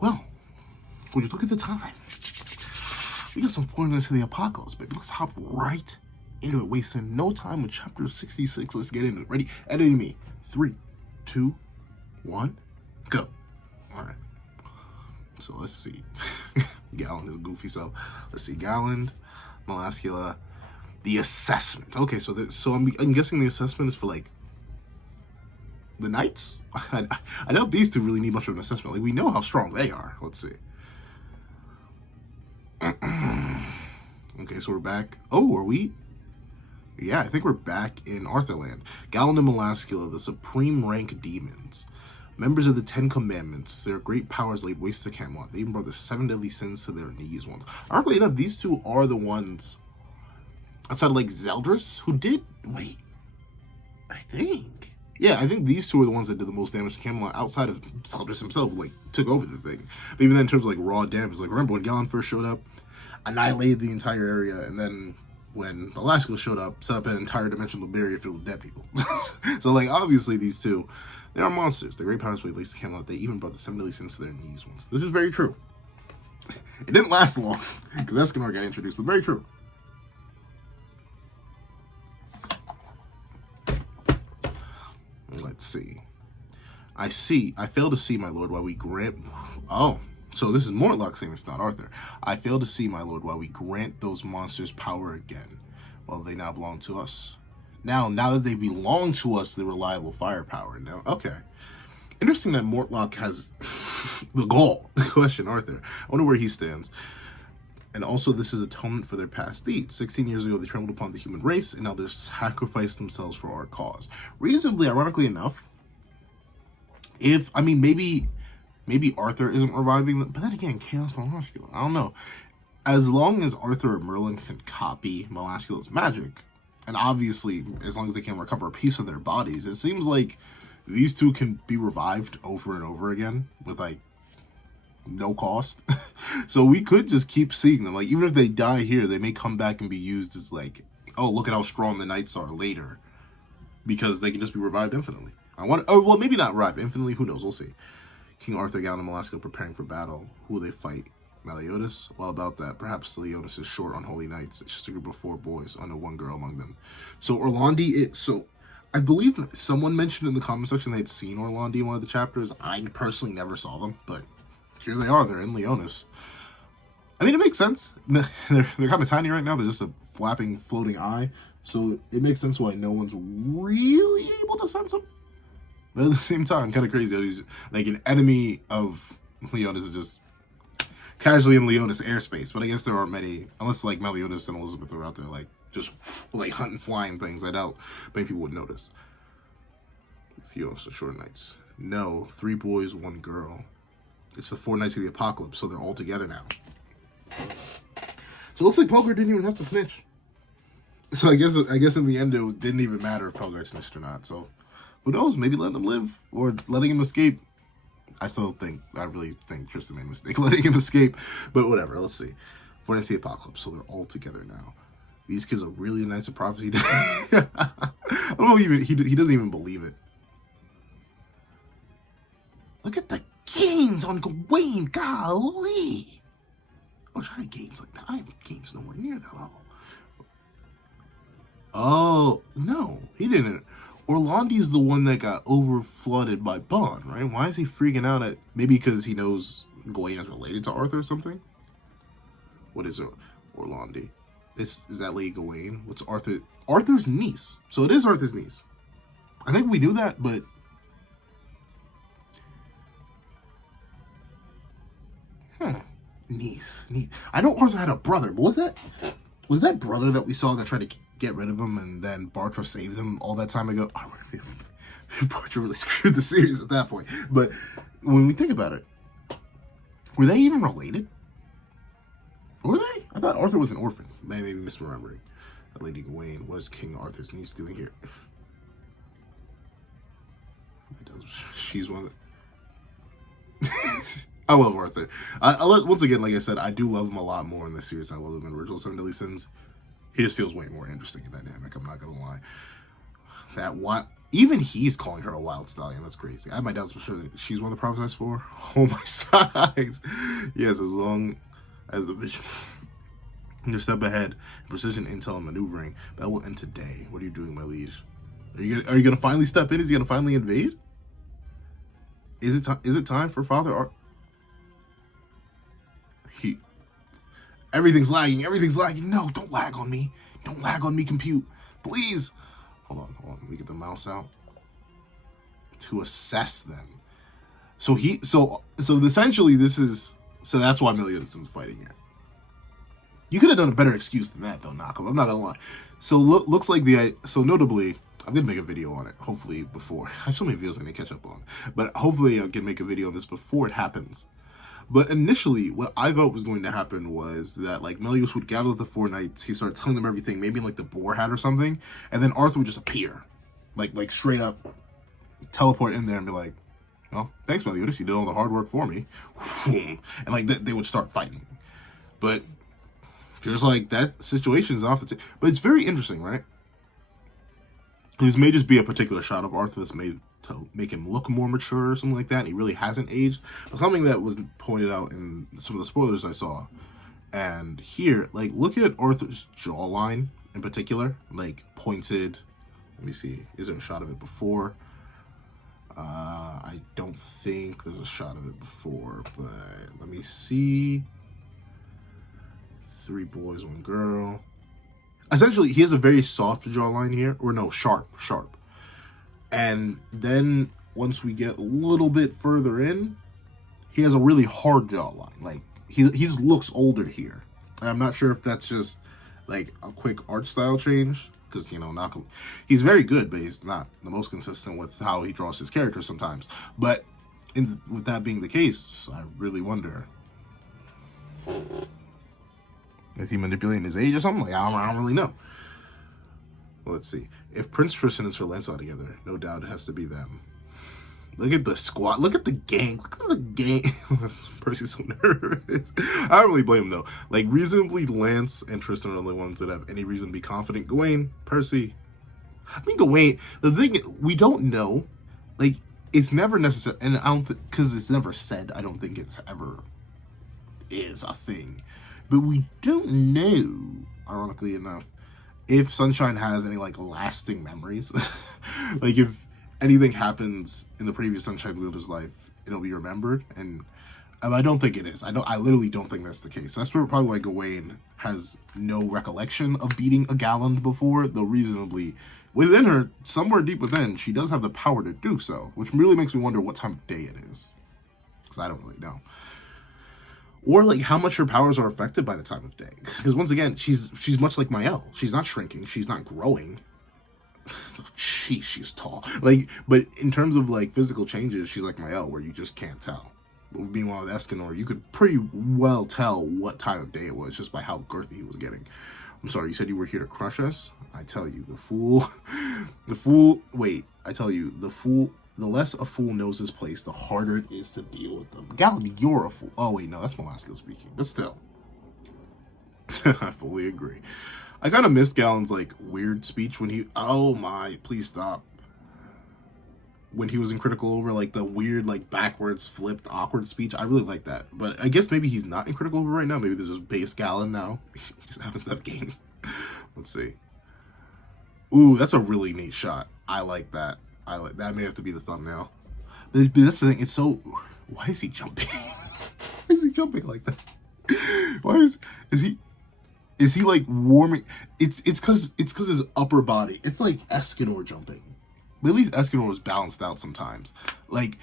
Well, would you look at the time? We got some 4 minutes to the apocalypse, baby. Let's hop right into it, wasting no time with chapter 66. Let's get into it. Ready? Editing me. 3, 2, 1, go. All right. So let's see. Gallon is goofy, so let's see. Gallon, Molascula, the assessment. Okay, so I'm guessing the assessment is for like the knights. I doubt these two really need much of an assessment. Like, we know how strong they are. Let's see. Okay, so we're back. Oh, are we? Yeah, I think we're back in Arthurland. Gallon and Molascula, the supreme rank demons. Members of the 10 Commandments, their great powers laid waste to Camelot. They even brought the 7 deadly sins to their knees once. Ironically enough, these two are the ones outside of like Zeldris who did. Wait, I think. Yeah, I think these two are the ones that did the most damage to Camelot outside of Zeldris himself, like took over the thing. But even then, in terms of like raw damage, like remember when Gallon first showed up, annihilated the entire area, and then when Molascula showed up, set up an entire dimensional barrier filled with dead people. So like obviously these two, they are monsters. The great powers laid waste to Camelot. They even brought the 7 deadly sins to their knees once. This is very true. It didn't last long because Escanor got introduced, but very true. Let's see. I fail to see, my lord, why we grant... Oh, so this is Mortlock saying it's not Arthur. I fail to see, my lord, why we grant those monsters power again. Well, they now belong to us. Now that they belong to us, they're reliable firepower. Now, okay. Interesting that Mortlock has the gall to question Arthur. I wonder where he stands. And also, this is atonement for their past deeds. 16 years ago, they trampled upon the human race, and now they're sacrificed themselves for our cause. Reasonably, ironically enough, maybe Arthur isn't reviving them, but then again, Chaos Molascula, I don't know. As long as Arthur or Merlin can copy Molascula's magic, and obviously, as long as they can recover a piece of their bodies, it seems like these two can be revived over and over again with, like, no cost. So we could just keep seeing them. Like, even if they die here, they may come back and be used as, like, oh, look at how strong the knights are later. Because they can just be revived infinitely. Well, maybe not revived infinitely. Who knows? We'll see. King Arthur, Gallon, and Molascula preparing for battle. Who will they fight? Meliodas? Well, about that, perhaps Leonis is short on holy knights. It's just a group of 4 boys, under 1 girl among them. So I believe someone mentioned in the comment section they had seen Orlandi in one of the chapters. I personally never saw them, but here they are. They're in Leonis. I mean, it makes sense. They're kind of tiny right now. They're just a flapping, floating eye. So it makes sense why no one's really able to sense them. But at the same time, kind of crazy how he's like an enemy of Leonis is just casually in Leonis airspace. But I guess there aren't many, unless like Meliodas and Elizabeth are out there like just like hunting flying things. I doubt many people would notice. Theos, the short knights. No, 3 boys, 1 girl. It's the 4 knights of the apocalypse, so they're all together now. So it looks like Pellgarde didn't even have to snitch. So I guess in the end it didn't even matter if Pellgarde snitched or not. So who knows? Maybe letting him live or letting him escape. I really think Tristan made a mistake letting him escape. But whatever, let's see. 4 knights of the apocalypse, so they're all together now. These kids are really the Knights of Prophecy. I don't know, he doesn't even believe it. Look at the gains on Gawain, golly. I wish I had gains like that. I have gains nowhere near that level. Oh, no, he didn't. Orlandi's the one that got over-flooded by Bond, right? Why is he freaking out at... Maybe because he knows Gawain is related to Arthur or something? What is it? Orlandi. Is that Lady Gawain? What's Arthur? Arthur's niece. So it is Arthur's niece. I think we knew that, but... Niece. I know Arthur had a brother, but was that brother that we saw that tried to get rid of him and then Bartra saved him all that time ago? Oh, Bartra really screwed the series at that point. But when we think about it, were they even related? Were they? I thought Arthur was an orphan. Maybe misremembering. Lady Gawain was King Arthur's niece doing here. She's one of the... I love Arthur. Once again, like I said, I do love him a lot more in this series than I love him in original 7 Deadly Sins. He just feels way more interesting and dynamic, I'm not going to lie. That what? Even he's calling her a wild stallion. That's crazy. I have my doubts for sure she's one of the prophesized for. Oh my sides. Yes, as long as the vision. Just step ahead. Precision intel and maneuvering. That will end today. What are you doing, my liege? Are you gonna finally step in? Is he gonna finally invade? Is it time for Father Art? Everything's lagging. Everything's lagging. No, don't lag on me. Don't lag on me, compute. Please. Hold on. Let me get the mouse out. To assess them. So essentially this is, so that's why Meliodas isn't fighting yet. You could have done a better excuse than that though, Knockoff. I'm not gonna lie. So looks like so notably, I'm gonna make a video on it, hopefully before. I have so many videos I need to catch up on. But hopefully I can make a video on this before it happens. But initially, what I thought was going to happen was that, like, Meliodas would gather the 4 knights, he started telling them everything, maybe in, like, the boar hat or something, and then Arthur would just appear. Like straight up teleport in there and be like, well, thanks, Meliodas, you did all the hard work for me. And, like, they would start fighting. But just, like, that situation is off the table. But it's very interesting, right? This may just be a particular shot of Arthur that's made to make him look more mature or something like that, and he really hasn't aged. But something that was pointed out in some of the spoilers I saw, and here, like, look at Arthur's jawline in particular, like, pointed. Let me see, is there a shot of it before? I don't think there's a shot of it before, but let me see. 3 boys, 1 girl. Essentially, he has a very soft jawline here, or no, sharp. And then once we get a little bit further in, he has a really hard jawline. Like, he just looks older here. And I'm not sure if that's just like a quick art style change, because, you know, he's very good, but he's not the most consistent with how he draws his characters sometimes. But with that being the case, I really wonder, is he manipulating his age or something? Like, I don't really know. Well, let's see. If Prince Tristan and Sir Lancelot together, no doubt it has to be them. Look at the squad. Look at the gang. Look at the gang. Percy's so nervous. I don't really blame him, though. Like, reasonably, Lance and Tristan are the only ones that have any reason to be confident. Gawain, Percy. I mean, Gawain, the thing, we don't know. Like, it's never necessary. And I don't think, because it's never said, I don't think it's ever is a thing. But we don't know, ironically enough, if Sunshine has any, like, lasting memories. Like, if anything happens in the previous Sunshine Wielder's life, it'll be remembered. And I don't think it is. I literally don't think that's the case. That's where probably, like, Gawain has no recollection of beating a Galland before, though reasonably within her, somewhere deep within, she does have the power to do so, which really makes me wonder what time of day it is, because I don't really know. Or, like, how much her powers are affected by the time of day. Because, once again, she's much like Mael. She's not shrinking. She's not growing. Jeez, she's tall. Like, but in terms of, like, physical changes, she's like Mael, where you just can't tell. But meanwhile, with Escanor, you could pretty well tell what time of day it was just by how girthy he was getting. I'm sorry, you said you were here to crush us? I tell you, the less a fool knows his place, the harder it is to deal with them. Galland, you're a fool. Oh, wait, no, that's Molasco speaking. But still. I fully agree. I kind of missed Galland's, like, weird speech when he... Oh, my. Please stop. When he was in Critical Over, like, the weird, like, backwards, flipped, awkward speech. I really like that. But I guess maybe he's not in Critical Over right now. Maybe there's just base Galland now. He just happens to have games. Let's see. Ooh, that's a really neat shot. I like that. That may have to be the thumbnail. But that's the thing. It's so... Why is he jumping? Why is he jumping like that? Why is he... Is he, like, warming? It's because his upper body. It's like Escanor jumping. But at least Escanor was balanced out sometimes. Like,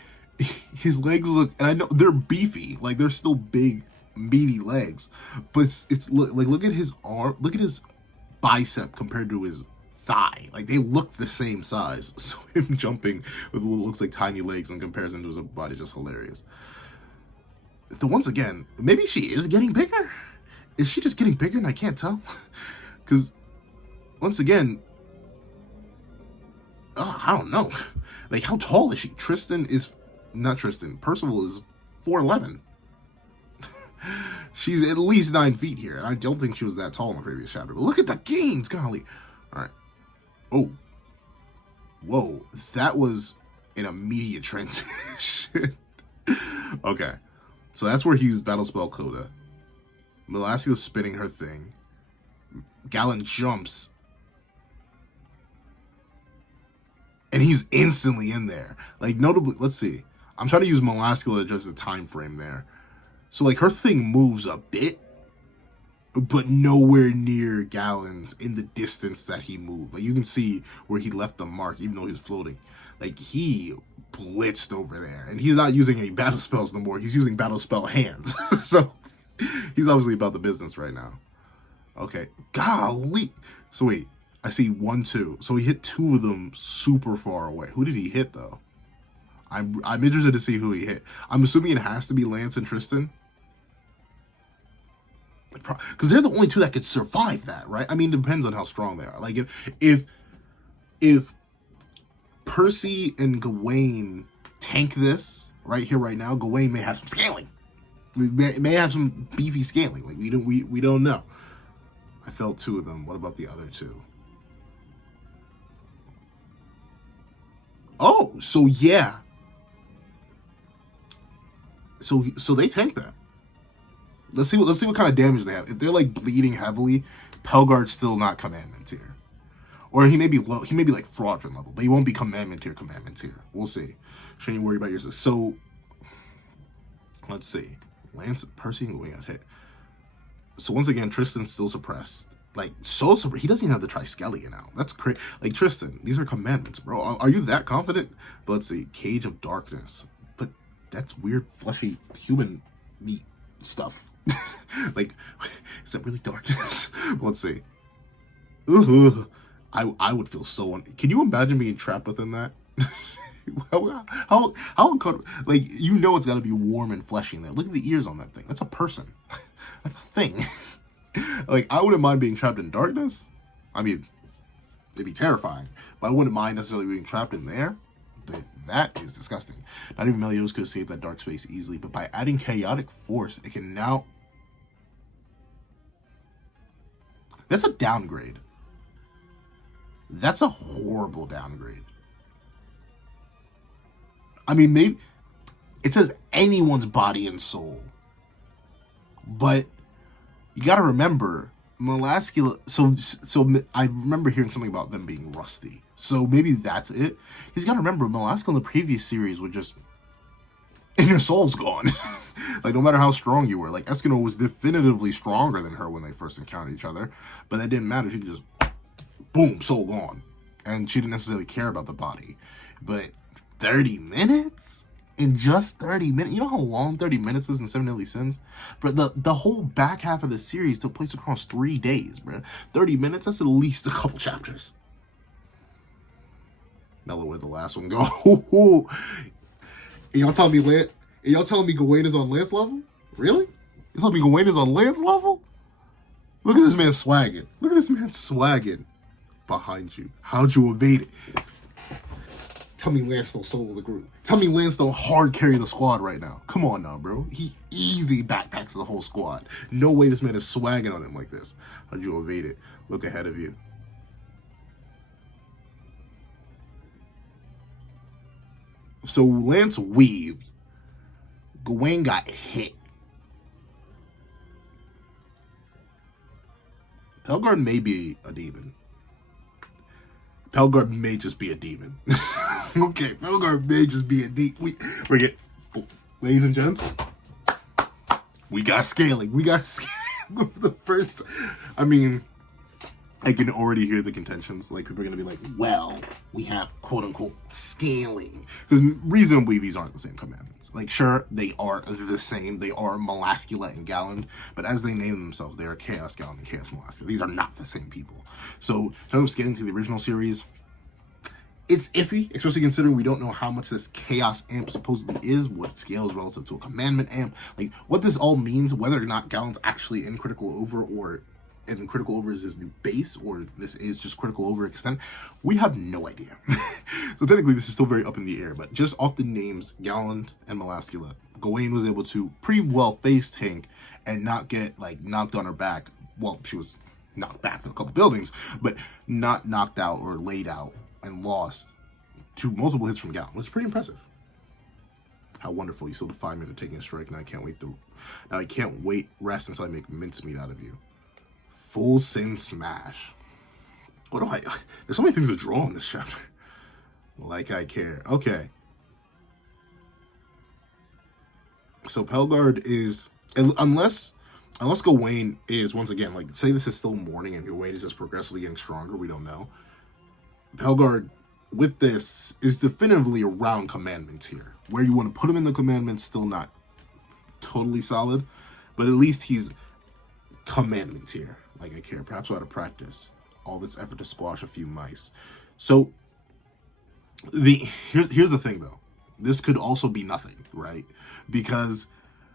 his legs look... And I know they're beefy. Like, they're still big, meaty legs. But it's like, look at his arm. Look at his bicep compared to his thigh. Like, they look the same size. So him jumping with what looks like tiny legs in comparison to his body is just hilarious. So once again, maybe she is getting bigger. Is she just getting bigger and I can't tell? Because once again, I don't know. Like, how tall is she? Percival is 4'11". She's at least 9 feet here, and I don't think she was that tall in the previous chapter. But look at the gains, golly. All right. Oh. Whoa, that was an immediate transition. Okay, so that's where he used Battle Spell Coda. Molaskia's spinning her thing. Gallon jumps. And he's instantly in there. Like, notably, let's see. I'm trying to use Molaskila to judge the time frame there. So, like, her thing moves a bit, but nowhere near Gallon's in the distance that he moved. Like, you can see where he left the mark, even though he was floating. Like, he blitzed over there. And he's not using any battle spells no more. He's using battle spell hands. So, he's obviously about the business right now. Okay. Golly. So, wait. I see 1, 2. So, he hit 2 of them super far away. Who did he hit, though? I'm interested to see who he hit. I'm assuming it has to be Lance and Tristan. Because they're the only 2 that could survive that, right? I mean, it depends on how strong they are. Like, if Percy and Gawain tank this right here, right now, Gawain may have some scaling. We may have some beefy scaling. Like, we don't know. I felt 2 of them. What about the other 2? Oh, so yeah. So they tank that. Let's see what kind of damage they have. If they're like bleeding heavily, Pellgarde's still not commandment tier. Or he may be low, he may be like fraudulent level, but he won't be commandment tier. We'll see. Shouldn't you worry about yours. So let's see. Lance, Percy, and Gawain got hit. So once again, Tristan's still suppressed. Like, so suppressed. He doesn't even have the Triskelion out. That's crazy. Like, Tristan, these are commandments, bro. Are you that confident? But let's see. Cage of Darkness. But that's weird, fleshy, human meat stuff. Like, is that really darkness? Let's see. Ugh. I would feel so can you imagine being trapped within that? how uncomfortable? Like, you know it's got to be warm and fleshy in there. Look at the ears on that thing. That's a person. That's a thing. Like, I wouldn't mind being trapped in darkness. I mean, it'd be terrifying, but I wouldn't mind necessarily being trapped in there. But that is disgusting. Not even Melios could save that dark space easily, but by adding chaotic force, it can now. That's a downgrade. That's a horrible downgrade. I mean, maybe it says anyone's body and soul, but you got to remember Molaskila. So I remember hearing something about them being rusty. So maybe that's it. You got to remember Molaskila in the previous series would just, and your soul's gone. Like, no matter how strong you were, like Eskimo was definitively stronger than her when they first encountered each other, but that didn't matter. She could just, boom, soul gone, and she didn't necessarily care about the body. But 30 minutes? In just 30 minutes? You know how long 30 minutes is in Seven Deadly Sins? But the whole back half of the series took place across 3 days, bro. 30 minutes? That's at least a couple chapters. Now where'd the last one go? Y'all telling me Gawain is on Lance level? Really? You telling me Gawain is on Lance level? Look at this man swagging. Look at this man swagging behind you. How'd you evade it? Tell me Lance don't solo the group. Tell me Lance don't hard carry the squad right now. Come on now, bro. He easy backpacks the whole squad. No way this man is swagging on him like this. How'd you evade it? Look ahead of you. So Lance weaved. Gawain got hit. Pellgarde may be a demon. Pellgarde may just be a demon. Okay, Pellgarde may just be a demon. Ladies and gents, we got scaling. We got scaling for the first. I mean, I can already hear the contentions. Like, people are going to be like, well, we have quote-unquote scaling. Because reasonably, these aren't the same commandments. Like, sure, they are the same. They are Molaskila and Galland. But as they name themselves, they are Chaos Galland and Chaos Molaskila. These are not the same people. So, in terms of scaling to the original series, it's iffy, especially considering we don't know how much this Chaos Amp supposedly is, what scales relative to a Commandment Amp. Like, what this all means, whether or not Galland's actually in Critical Over, or and Critical Over is his new base, or this is just Critical Over extent, we have no idea. So technically this is still very up in the air, but just off the names Galland and Molaskila, Gawain was able to pretty well face tank and not get like knocked on her back. Well, she was knocked back to a couple buildings, but not knocked out or laid out and lost to multiple hits from Gallon, which is pretty impressive. How wonderful. You still defy me for taking a strike, and I can't wait rest until I make mincemeat out of you. Full Sin Smash. What do I... There's so many things to draw in this chapter. Like I care. Okay. So Pellgarde is... Unless Gawain is, once again, like, say this is still morning and Gawain is just progressively getting stronger, we don't know. Pellgarde, with this, is definitively around commandments here. Where you want to put him in the commandments, still not totally solid, but at least he's commandments here. Like I care. Perhaps out of practice. All this effort to squash a few mice. So, here's the thing, though. This could also be nothing, right? Because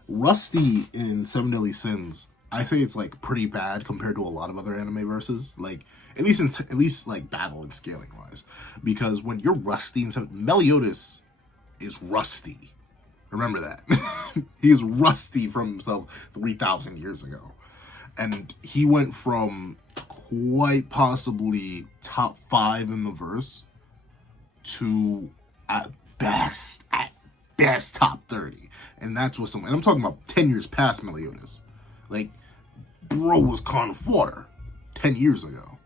Rusty in Seven Deadly Sins, I think it's like pretty bad compared to a lot of other anime verses. Like at least like battle and scaling wise, because when you're Rusty in Meliodas is rusty. Remember that. He is rusty from himself 3,000 years ago, and he went from quite possibly top 5 in the verse to at best top 30. And that's what and I'm talking about 10 years past Meliodas. Like, bro was Con Fodder 10 years ago.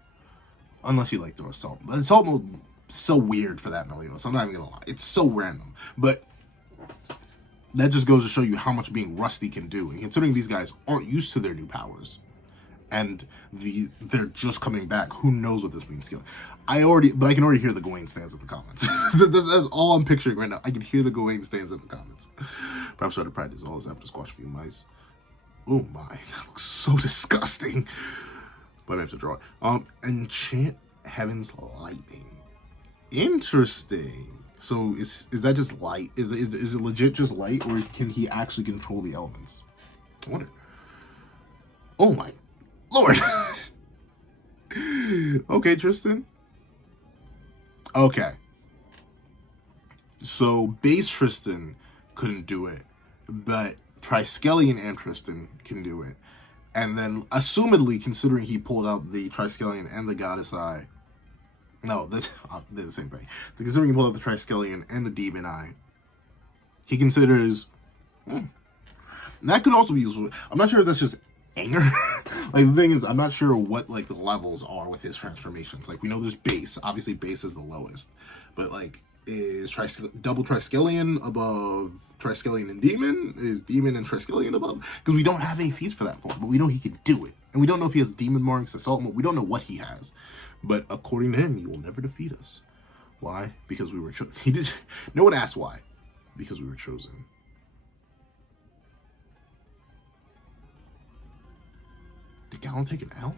Unless you like the Assault. But it's almost so weird for that Meliodas. I'm not even gonna lie. It's so random. But that just goes to show you how much being rusty can do. And considering these guys aren't used to their new powers, and they're just coming back, who knows what this means? I can already hear the Gawain stands in the comments. That's all I'm picturing right now. I can hear the Gawain stands in the comments. Perhaps try to practice all this after squash a few mice. Oh my, that looks so disgusting. But I have to draw it. Enchant Heaven's Lightning. Interesting. So is that just light? Is it legit just light, or can he actually control the elements? I wonder. Oh my Lord. Okay, Tristan. Okay. So base Tristan couldn't do it, but Triskelion and Tristan can do it. And then, assumedly, considering he pulled out the Triskelion and the Goddess Eye, no, they're the same thing. Considering he pulled out the Triskelion and the Demon Eye, he considers that could also be useful. I'm not sure if that's just anger. Like, the thing is, I'm not sure what like the levels are with his transformations. Like, we know there's base. Obviously, base is the lowest, but like, is double Triskelion above Triskelion and Demon? Is Demon and Triskelion above? Because we don't have any feats for that form, but we know he can do it. And we don't know if he has Demon Marks, Assault Mode. We don't know what he has. But according to him, you will never defeat us. Why? Because we were chosen. He did. No one asked why. Because we were chosen. Did Gallon take an L?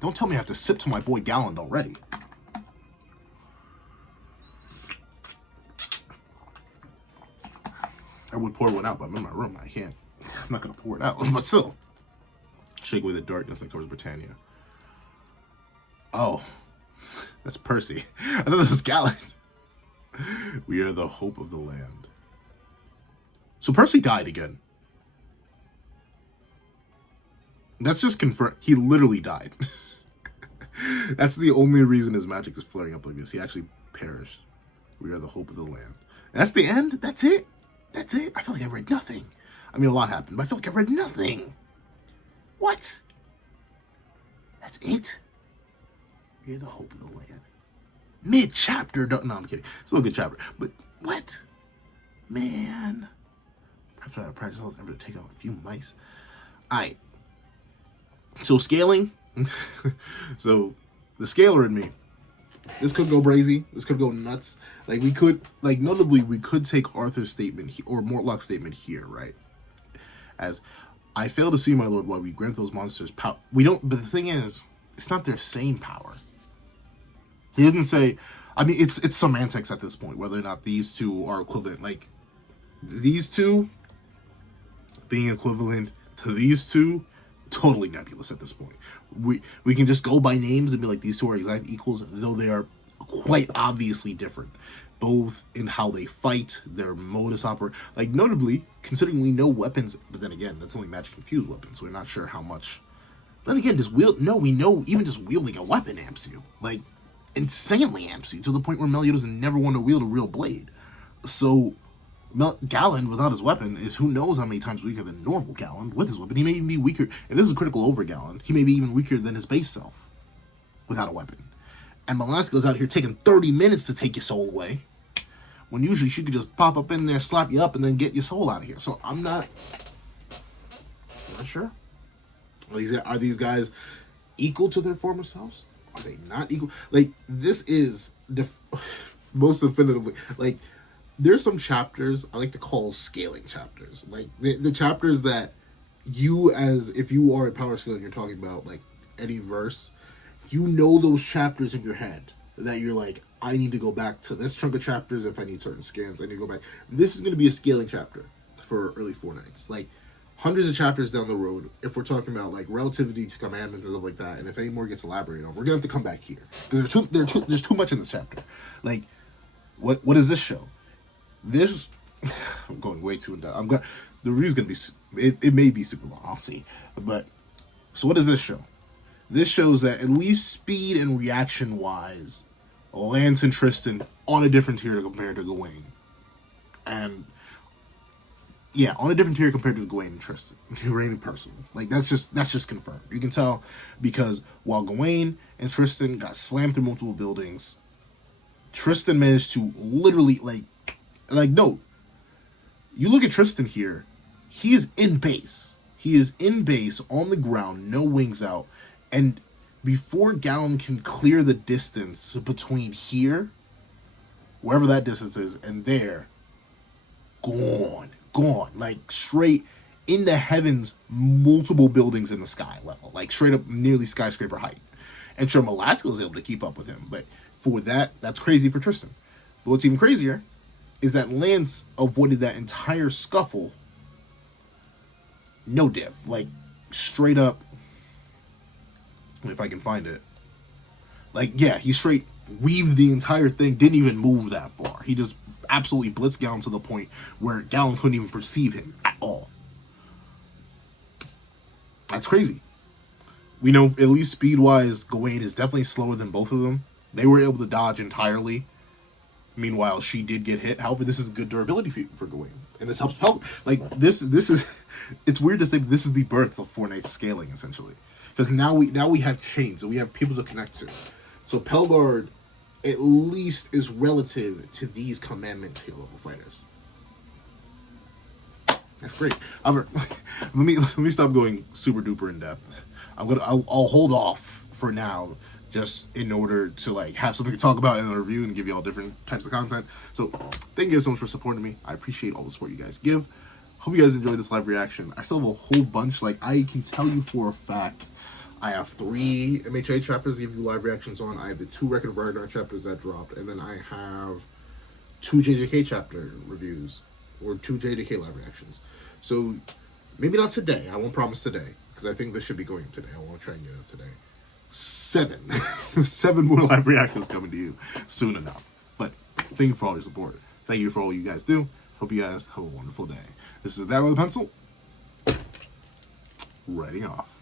Don't tell me I have to sip to my boy Gallon already. I would pour one out, but I'm in my room. I can't. I'm not going to pour it out. But still. Shake away the darkness that covers Britannia. Oh. That's Percy. I thought that was Gallon. We are the hope of the land. So Percy died again. That's just confirmed. He literally died. That's the only reason his magic is flaring up like this. He actually perished. We are the hope of the land. That's the end? That's it? That's it? I feel like I read nothing. I mean, a lot happened, but I feel like I read nothing. What? That's it? You're the hope of the land. Mid-chapter. No, I'm kidding. Still a good chapter. But what? Man. Perhaps I had to practice all this effort to take out a few mice. Alright. So scaling. So the scaler in me. This could go brazy. This could go nuts. Like, we could, like, notably, we could take Arthur's statement, or Mortlock's statement here, right? As, I fail to see, my lord, why we grant those monsters power. We don't, but the thing is, it's not their same power. He doesn't say, I mean, it's semantics at this point, whether or not these two are equivalent. Like, these two being equivalent to these two, totally nebulous at this point. We can just go by names and be like, these two are exact equals, though they are quite obviously different, both in how they fight, their modus operandi. Like, notably, considering we know weapons, but then again, that's only magic infused weapons, so we're not sure how much. But then again, we know even just wielding a weapon amps you. Like, insanely ampsy to the point where Meliodas never want to wield a real blade. So Galen, without his weapon, is who knows how many times weaker than normal Galen with his weapon. He may even be weaker. If this is critical over Galen, he may be even weaker than his base self without a weapon. And Melaskilla's out here taking 30 minutes to take your soul away, when usually she could just pop up in there, slap you up, and then get your soul out of here. So I'm not sure. Are these guys equal to their former selves? Are they not equal? Like, this is most definitively, like, there's some chapters I like to call scaling chapters. Like, the chapters that you, as if you are a power scaler and you're talking about, like, any verse, you know those chapters in your head that you're like, I need to go back to this chunk of chapters if I need certain scans. I need to go back. This is going to be a scaling chapter for early Fortnites. Like, hundreds of chapters down the road, if we're talking about, like, relativity to commandments and stuff like that, and if any more gets elaborated on, we're going to have to come back here. Because there's too much in this chapter. Like, what does this show? This, I'm going way too in depth. The review's going to be, it may be super long. I'll see. But, so what does this show? This shows that at least speed and reaction-wise, Lance and Tristan on a different tier compared to Gawain. And, yeah, on a different tier compared to Gawain and Tristan. Gawain and Percival. Like, that's just confirmed. You can tell because while Gawain and Tristan got slammed through multiple buildings, Tristan managed to literally, no. You look at Tristan here, he is in base. He is in base, on the ground, no wings out. And before Galen can clear the distance between here, wherever that distance is, and there, gone. Like, straight in the heavens, multiple buildings in the sky level. Like, straight up nearly skyscraper height. And sure, Melaskill was able to keep up with him. But for that's crazy for Tristan. But what's even crazier is that Lance avoided that entire scuffle. No diff. Like, straight up, if I can find it. Like, yeah, he straight weaved the entire thing, didn't even move that far. He just absolutely blitzed Galen to the point where Galen couldn't even perceive him at all. That's crazy. We know, at least speed-wise, Gawain is definitely slower than both of them. They were able to dodge entirely. Meanwhile, she did get hit. However, this is good durability for Gawain. And this helps help. Like, this is... It's weird to say, but this is the birth of Fortnite scaling, essentially. Because now we have chains, and we have people to connect to. So Pellgarde, at least, is relative to these commandment tier level fighters. That's great. However, let me stop going super duper in depth. I'll hold off for now, just in order to, like, have something to talk about in the review and give you all different types of content. So thank you guys so much for supporting me. I appreciate all the support you guys give. Hope you guys enjoyed this live reaction. I still have a whole bunch. Like, I can tell you for a fact, I have 3 MHA chapters to give you live reactions on. I have the 2 Record of Ragnar chapters that dropped, and then I have 2 JJK chapter reviews, or 2 JJK live reactions. So maybe not today. I won't promise today, because I think this should be going up today. I want to try and get it up today. 7 more live reactions coming to you soon enough. But thank you for all your support. Thank you for all you guys do. Hope you guys have a wonderful day. This is That with a Pencil. Writing off.